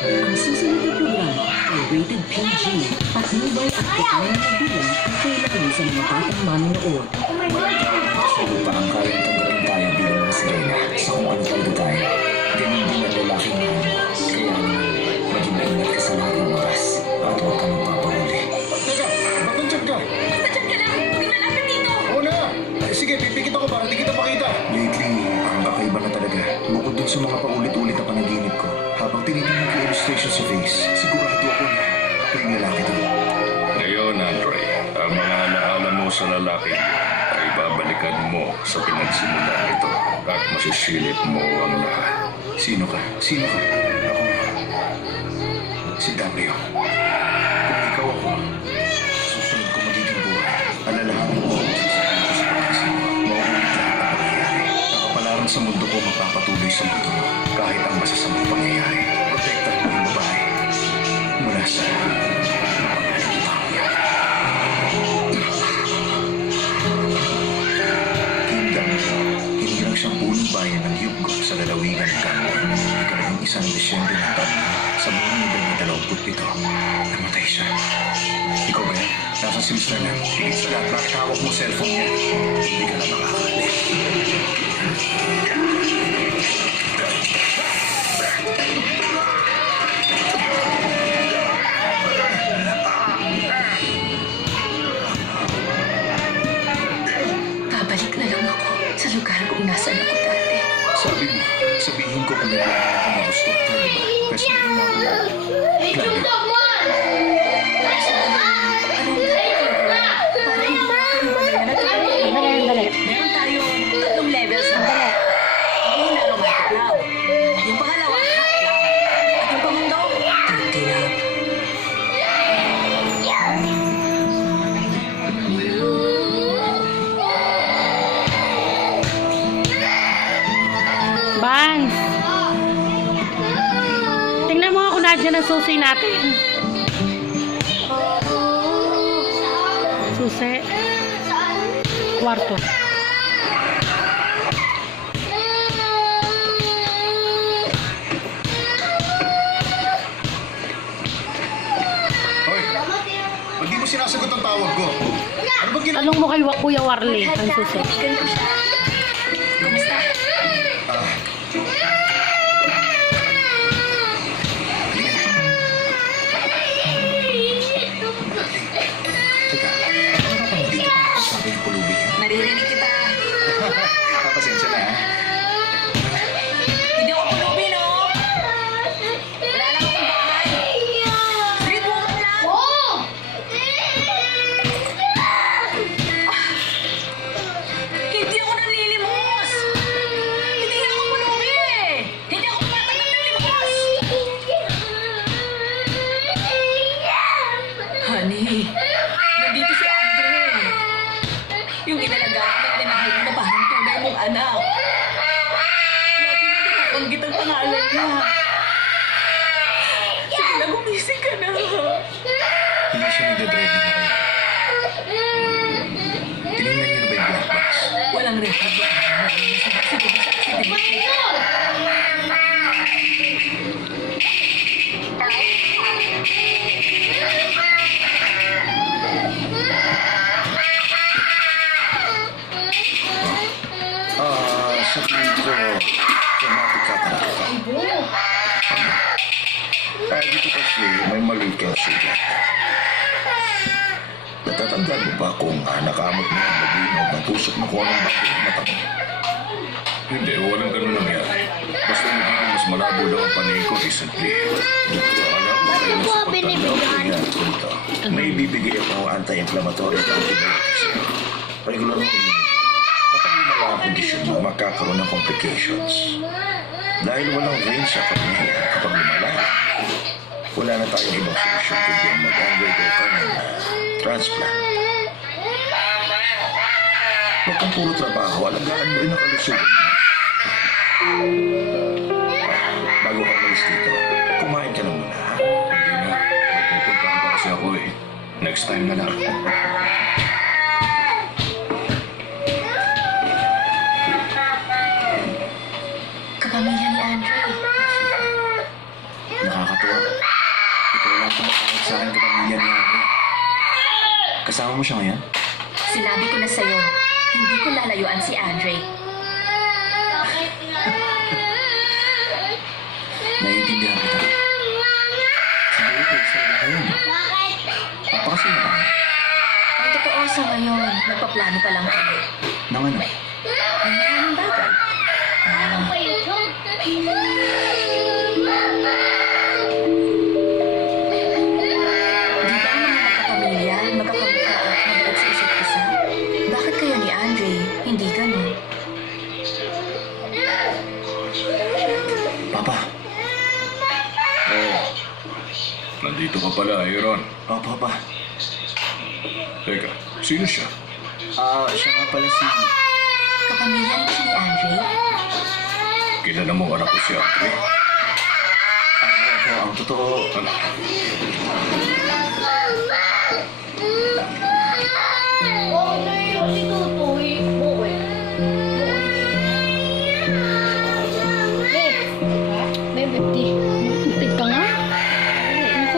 Ang susunod na programa ay rated PG. Patnubay at katawan ng magulang ang kailangan sa mga batang manonood. Sino pa ang kayang tanggapin tayo bilang mga sirena sa kung ano talaga tayo? Ganun din ang lalaking na ano. Kaya naman, maging maingat ka sa lahat ng oras at huwag kang magpapahuli. Teka, ba't nandiyan ka? Basta dyan ka lang! Huwag kang lalapit dito! Oo na! Sige, pipikit ako para di kita makita. Lately, ang kakaiba na talaga. Bukod dun sa mga paulit-ulit na panaginip ko, habang tinitingnan ko yung illustration sa face, sigurado ako na ako yung lalaki doon. Ngayon, Andre, ang mga alaala mo sa lalaki ay babalikan mo sa pinagsimulan nito at masisilip mo ang lahat. Sino ka? Sino ka? Ako. Si W. Kung ikaw ako, susunod ko magiging buhay. Alalahanin mo kung sasabihin ko sa pag-isip. Mauulit lahat ang pangyayari. Nakapalaran sa mundo ko magpapatuloy sa mundo mo. Kahit ang masasamang pangyayari. Protektahan mo yung babae. Mula sa pangalipang. Kingdom mo. Hindi lang siyang punong bayan ng Yuggo sa lalawigan ng Kanwan. Ikalawang isang Disyembre ng taon sa buong edad na 27, namatay siya. Ikaw ba yan? Nasaan si Mr. Lam? Higit sa lahat, bakit hawak mo cellphone niya? Hindi ka na makakali. Babalik na lang ako sa lugar kung nasaan ako dati. Sabi mo, sabihin ko kung may plano ako na gusto. Pero ba? Kasi meron na ako. Plano. Meron tayong 3 levels ng ballet. Ang una, romantic love. Yung pangalawa, hot love. At yung pamundo, dirty love. Bans! Tingnan mo ako na dyan ang susi natin. Susi. Kwarto. Hoy, ba't di mo sinasagot ang tawag ko? Ano bang Tanong mo kay Kuya Warley ang susi. Kaibigan ko siya. Kumusta? Teka, ano ka dito? Sabi ng pulubi. Naririnig kita. Pasensya na, ha? Hindi ako pulubi, no? Wala lang akong bahay. Street woman lang. Hindi ako nanlilimos. Hindi ako pulubi. Hindi ako tumatanggap ng limos. Honey, nandito si Andre. Yung inalagaan at minahal mo na parang tunay mong anak. Lagi mo nabanggit ang pangalan niya. Sige na, gumising ka na. Hindi siya nagdadrive na kayo. Tinignan niyo na ba yung black box? Walang record. Sige. Sa tingin ko, dramatic ka talaga. Dito kasi may mali kang sulat. Natatandaan mo ba kung nakamot mo ang babino at natusok na kung anong bakit ng mata mo? Hindi, walang ganun nangyari. Basta nagiging mas malabo daw ang paningin ko recently. Alam mo, kayo na sa pagtanda. Kaya ganito, may bibigay akong anti-inflammatory at antibiotics. Regular mo yun. Kapag lumala ang kondisyon mo, magkakaroon ng complications. Dahil walang vein sa pamilya kapag lumala, wala na tayong ibang solusyon kundi ang mag-undergo ka ng transplant. Huwag kang puro trabaho, alagaan mo rin ang kalusugan mo. Bago ka umalis dito, kumain ka na muna, ha? Hindi na. May pupuntahan pa kasi ako eh. Next time na lang. Kapamilya ni Andre. Nakakatuwa sa akin kapamilya ni Andre. Kasama mo siya ngayon? Sinabi ko na sa'yo, hindi ko lalayuan si Andre. Naiintindihan kita. Siguro kayo sa iba kayo. Papakasal na ba? Ang totoo sa ngayon, nagpaplano pa lang kami. Nang ano? Ang maraming bagay. Di ba ang mga magkapamilya, magkakamukha at mabuot sa isa't isa? Bakit kayo ni Andre, hindi ganun? Papa. Oh, nandito ka pala, Aaron. Papa. Teka, sino siya? Siya nga pala si... Kapamilya rin siya ni Andre? Kilala mo anak ko si Andre? Ang totoo... Ano? Tipid ka nga.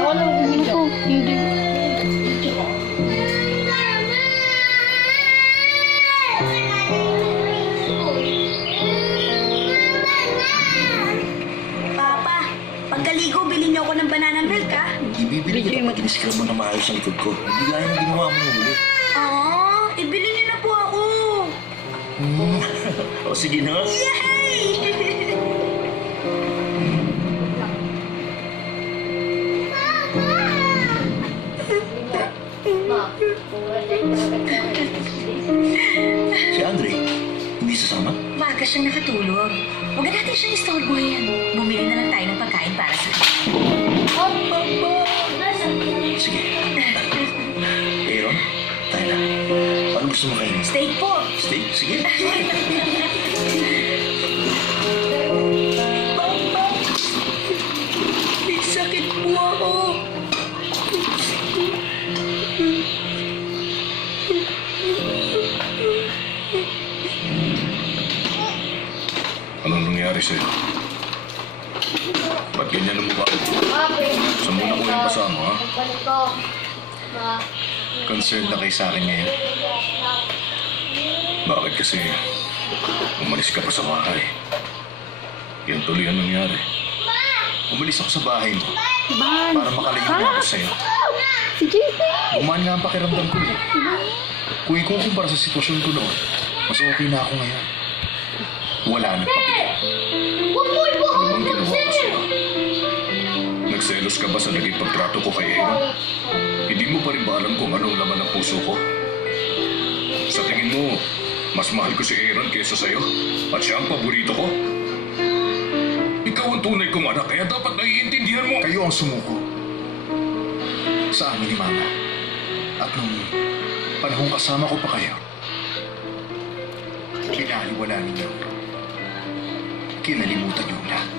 Ako, hindi. Papa, pagkaligo, bilhin niyo ako ng banana milk, ha? Ibibili kita pag tiniskram mo na maayos sa likod ko. Hindi gaya ng ginawa mo nung huli. Ibili niyo na po ako. O sige na nga. Yay! Si Andre, hindi sasama? Maaga siyang nakatulog. Huwag na natin siyang istorbohin. Bumili na lang tayo ng pagkain para sa kanya. Sige. Aaron, tayo na. Ano gusto mo kainin? Steak po. Steak? Sige. Papa, may sakit po ako. Anong nangyari sa'yo? Ba't ganyan ang mukha? Saan mo na ko yung kasama, ha? Concerned na kayo sa akin ngayon. Bakit kasi umalis ka pa sa bahay? Yan tuloy ang nangyari. Umalis ako sa bahay mo Ban. para makalayo na ako sa'yo. Si JP. Gumaan nga ang pakiramdam ko eh. Kung ikukumpara sa sitwasyon ko noon, mas okay na ako ngayon. Wala nagpapigil. Ano bang ginawa ko sa'yo? Nagselos ka ba sa naging pagtrato ko kay Aaron? Hindi mo pa rin ba alam kung anong laman ng puso ko? Sa tingin mo, mas mahal ko si Aaron kaysa sa'yo? At siya ang paborito ko? Ikaw ang tunay kong anak, kaya dapat naiintindihan mo. Kayo ang sumuko sa amin ni Mama. At nung panahong kasama ko pa kayo, pinaliwala ninyo. Kinalimutan niyo ang lahat.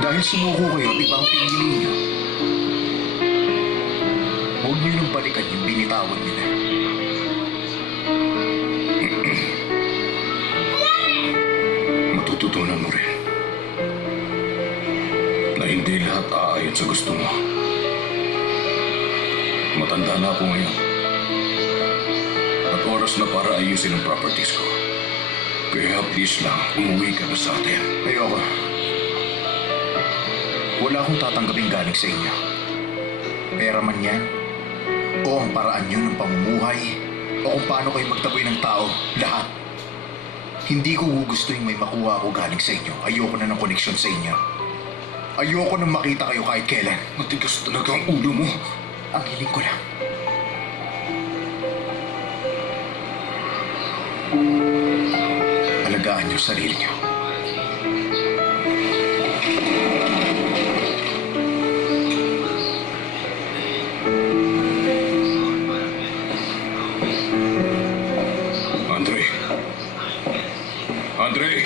Dahil sumuko kayo at ibang pinili niyo, huwag niyo nang balikan yung binitawan nila. Matututunan mo rin na hindi lahat aayon sa gusto mo. Matanda na ako ngayon. At oras na para ayusin ang properties ko. Kaya please lang, umuwi ka na sa atin. Ayoko. Wala akong tatanggapin galing sa inyo. Pera man yan, o ang paraan nyo ng pamumuhay, o kung paano kayo magtaboy ng tao, lahat. Hindi ko gugustuhin may makuha ako galing sa inyo. Ayoko na ng koneksyon sa inyo. Ayoko nang makita kayo kahit kailan. Matigas talaga ang ulo mo. Ang hiling ko lang. Alagaan niyo sarili niyo. Andre!